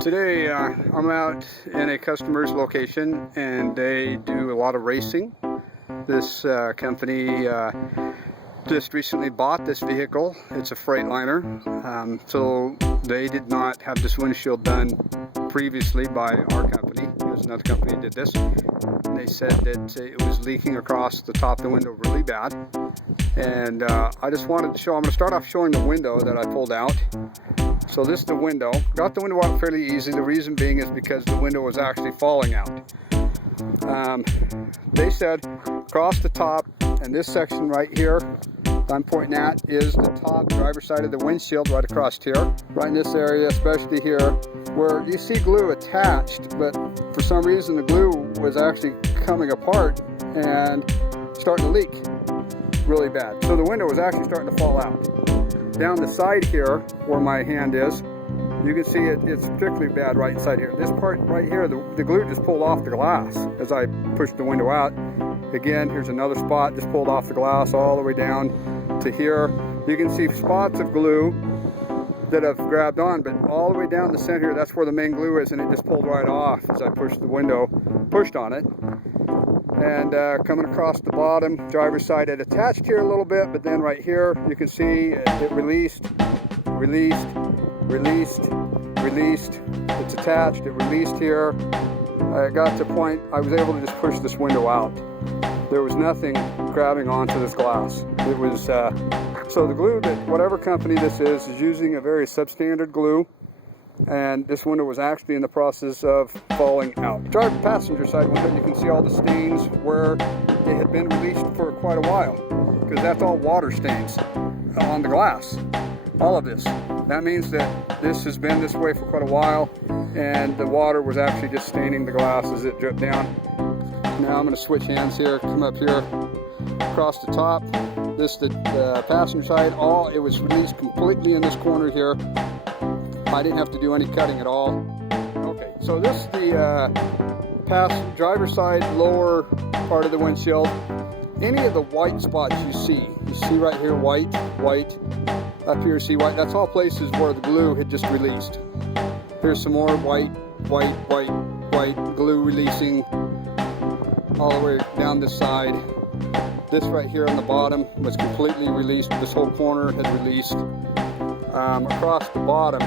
Today I'm out in a customer's location and they do a lot of racing. This company just recently bought this vehicle. It's a Freightliner. So they did not have this windshield done previously by our company. There's another company that did this. And they said that it was leaking across the top of the window really bad. And I just wanted to show, I'm going to start off showing the window that I pulled out. So this is the window. Got the window out fairly easy. The reason being is because the window was actually falling out. They said across the top, and this section right here that I'm pointing at is the top driver's side of the windshield right across here. Right in this area, especially here, where you see glue attached, but for some reason the glue was actually coming apart and starting to leak really bad. So the window was actually starting to fall out. Down the side here, where my hand is, you can see it's particularly bad right inside here. This part right here, the glue just pulled off the glass as I pushed the window out. Again, here's another spot, just pulled off the glass all the way down to here. You can see spots of glue that have grabbed on, but all the way down the center here, that's where the main glue is, and it just pulled right off as I pushed the window, pushed on it. And coming across the bottom, driver's side, it attached here a little bit, but then right here, you can see it released. It's attached, it released here. I got to a point, I was able to just push this window out. There was nothing grabbing onto this glass. It was, so the glue that, whatever company this is using a very substandard glue. And this window was actually in the process of falling out. Driver passenger side window, you can see all the stains where it had been released for quite a while, because that's all water stains on the glass. All of this. That means that this has been this way for quite a while, and the water was actually just staining the glass as it dripped down. Now I'm going to switch hands here, come up here across the top. This the passenger side, it was released completely in this corner here. I didn't have to do any cutting at all. Okay, so this is the driver's side lower part of the windshield. Any of the white spots you see right here, white, up here you see white, that's all places where the glue had just released. Here's some more white, glue releasing all the way down this side. This right here on the bottom was completely released. This whole corner had released. Across the bottom,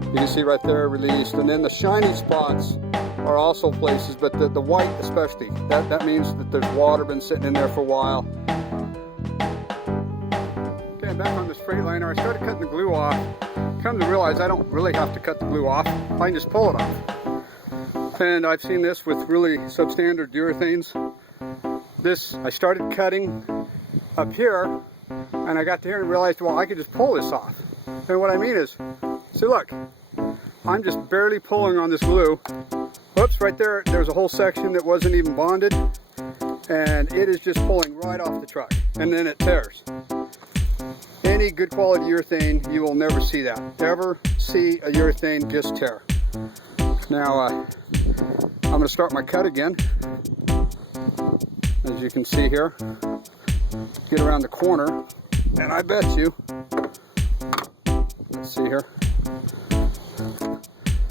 you can see right there released, and then the shiny spots are also places, but the white especially, that means that there's water been sitting in there for a while. Okay, I'm back on this Freightliner. I started cutting the glue off. Come to realize I don't really have to cut the glue off. I can just pull it off. And I've seen this with really substandard urethanes. This, I started cutting up here, and I got to here and realized, well, I could just pull this off. And what I mean is, see, look, I'm just barely pulling on this glue. Oops, right there, there's a whole section that wasn't even bonded, and it is just pulling right off the truck, and then it tears. Any good quality urethane, you will never see that. Ever see a urethane just tear. Now, I'm going to start my cut again. As you can see here, get around the corner, and I bet you, let's see here.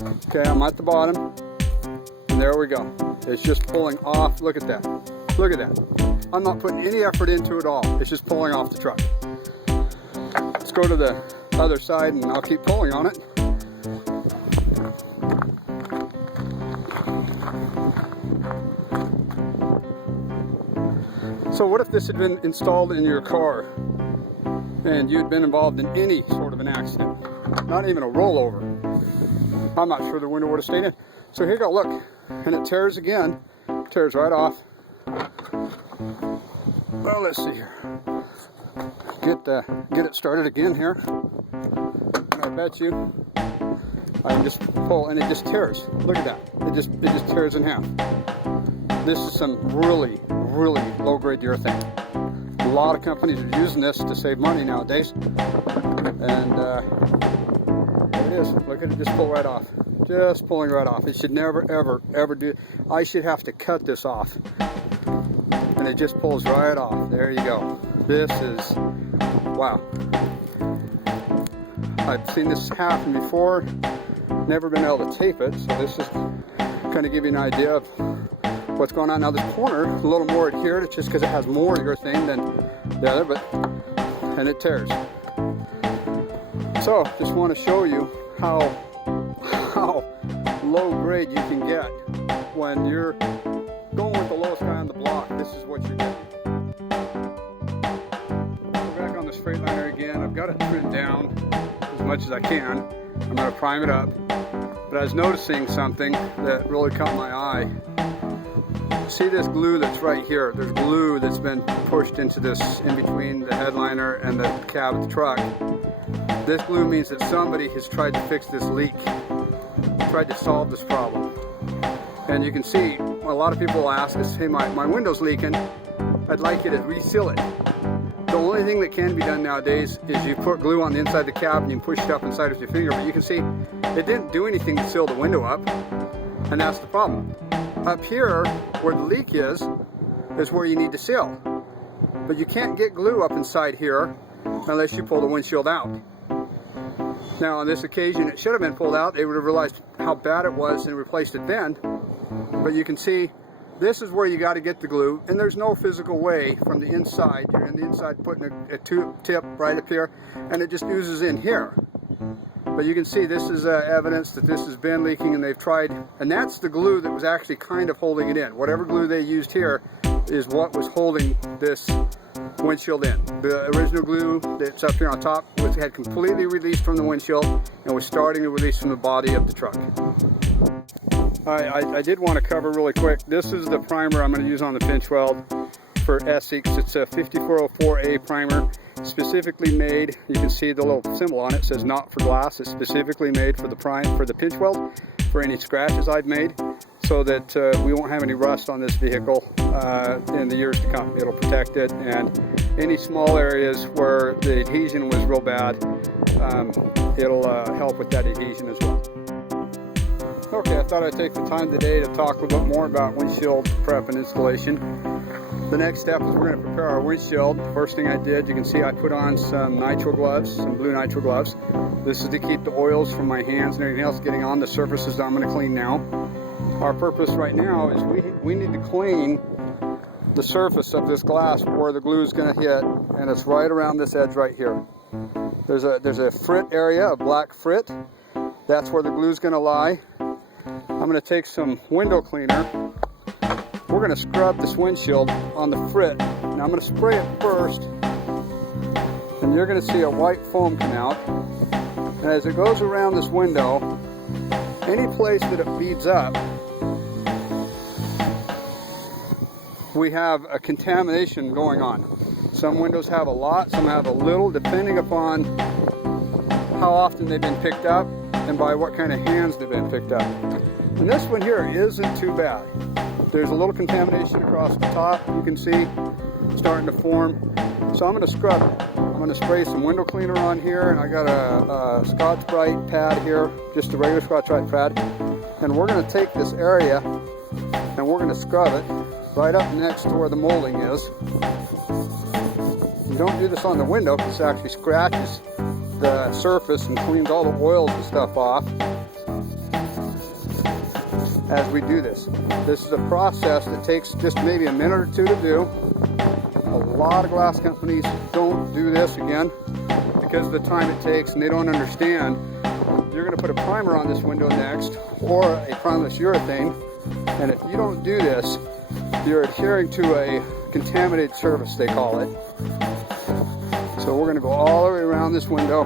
Okay, I'm at the bottom, and there we go. It's just pulling off. Look at that. Look at that. I'm not putting any effort into it at all. It's just pulling off the truck. Let's go to the other side, and I'll keep pulling on it. So what if this had been installed in your car and you had been involved in any sort of an accident? Not even a rollover. I'm not sure the window would have stayed in. So here you go, look, and it tears again, tears right off. Well, let's see here. Get it started again here. And I bet you I can just pull, and it just tears. Look at that. It just tears in half. This is some really low-grade urethane. A lot of companies are using this to save money nowadays. And there it is. Look at it, just pull right off. Just pulling right off. It should never, ever do. I should have to cut this off. And it just pulls right off. There you go. This is, wow. I've seen this happen before, never been able to tape it, so this is kind of give you an idea of what's going on. Now this corner, a little more adhered, it's just because it has more urethane than the other, and it tears. So just want to show you how low grade you can get when you're going with the lowest guy on the block. This is what you're getting. We're back on this Freightliner again. I've got it trimmed down as much as I can. I'm going to prime it up. But I was noticing something that really caught my eye. See this glue that's right here? There's glue that's been pushed into this, in between the headliner and the cab of the truck. This glue means that somebody has tried to fix this leak, tried to solve this problem. And you can see, a lot of people will ask us, hey, my window's leaking, I'd like you to reseal it. The only thing that can be done nowadays is you put glue on the inside of the cab and you push it up inside with your finger, but you can see it didn't do anything to seal the window up, and that's the problem. Up here, where the leak is where you need to seal. But you can't get glue up inside here unless you pull the windshield out. Now on this occasion it should have been pulled out. They would have realized how bad it was and replaced it then. But you can see this is where you got to get the glue, and there's no physical way from the inside. You're in the inside putting a tip right up here, and it just oozes in here. But you can see this is evidence that this has been leaking, and they've tried, and that's the glue that was actually kind of holding it in. Whatever glue they used here is what was holding this windshield in. The original glue that's up here on top had completely released from the windshield and was starting to release from the body of the truck. I did want to cover really quick. This is the primer I'm going to use on the pinch weld for Essex. It's a 5404A primer, specifically made. You can see the little symbol on it. It says not for glass. It's specifically made for the pinch weld, for any scratches I've made, so that we won't have any rust on this vehicle in the years to come. It'll protect it, and any small areas where the adhesion was real bad, it'll help with that adhesion as well. Okay, I thought I'd take the time today to talk a little bit more about windshield prep and installation. The next step is we're going to prepare our windshield. First thing I did, you can see I put on some nitrile gloves, some blue nitrile gloves. This is to keep the oils from my hands and everything else getting on the surfaces that I'm going to clean now. Our purpose right now is we need to clean the surface of this glass where the glue is going to hit, and it's right around this edge right here. There's a frit area, a black frit. That's where the glue is going to lie. I'm going to take some window cleaner. We're going to scrub this windshield on the frit. Now I'm going to spray it first, and you're going to see a white foam come out. And as it goes around this window, any place that it beads up, we have a contamination going on. Some windows have a lot, some have a little, depending upon how often they've been picked up and by what kind of hands they've been picked up. And this one here isn't too bad. There's a little contamination across the top, you can see starting to form. So I'm going to scrub it. I'm going to spray some window cleaner on here, and I got a Scotch-Brite pad here, just a regular Scotch-Brite pad. And we're going to take this area and we're going to scrub it right up next to where the molding is. You don't do this on the window because it actually scratches the surface and cleans all the oils and stuff off as we do this. This is a process that takes just maybe a minute or two to do. A lot of glass companies don't do this, again, because of the time it takes, and they don't understand. You're going to put a primer on this window next, or a primeless urethane, and if you don't do this, you're adhering to a contaminated surface, they call it. So we're going to go all the way around this window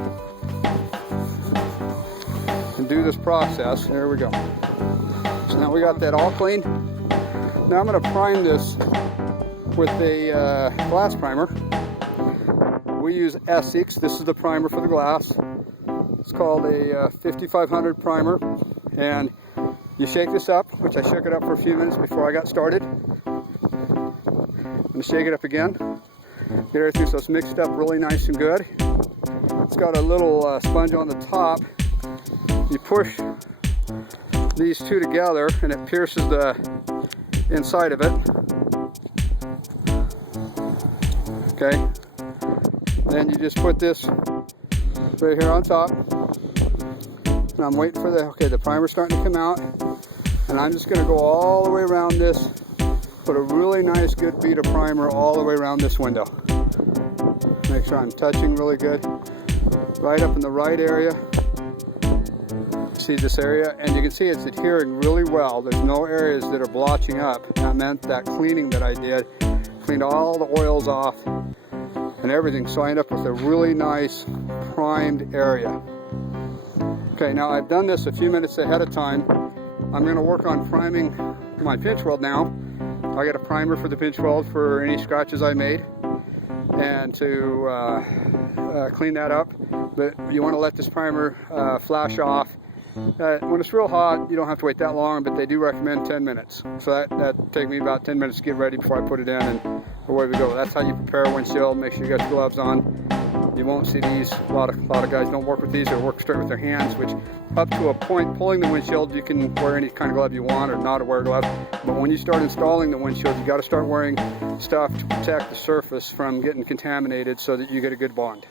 and do this process. There we go. So now we got that all clean. Now I'm going to prime this with a glass primer. We use Essex. This is the primer for the glass. It's called a 5500 primer, and you shake this up, which I shook it up for a few minutes before I got started. I'm going to shake it up again, get everything so it's mixed up really nice and good. It's got a little sponge on the top. You push these two together and it pierces the inside of it. Okay, then you just put this right here on top. and I'm waiting for the primer's starting to come out, and I'm just gonna go all the way around this, put a really nice good bead of primer all the way around this window. Make sure I'm touching really good, right up in the right area. See this area, and you can see it's adhering really well. There's no areas that are blotching up. That meant that cleaning that I did cleaned all the oils off and everything, so I end up with a really nice primed area. Okay, now I've done this a few minutes ahead of time. I'm going to work on priming my pinch weld now. I got a primer for the pinch weld for any scratches I made, and to clean that up. But you want to let this primer flash off. When it's real hot, you don't have to wait that long, but they do recommend 10 minutes. So that take me about 10 minutes to get ready before I put it in, and away we go. That's how you prepare a windshield. Make sure you got your gloves on. You won't see these. A lot of guys don't work with these, or work straight with their hands, which up to a point pulling the windshield, you can wear any kind of glove you want or not wear gloves. But when you start installing the windshield, you got to start wearing stuff to protect the surface from getting contaminated so that you get a good bond.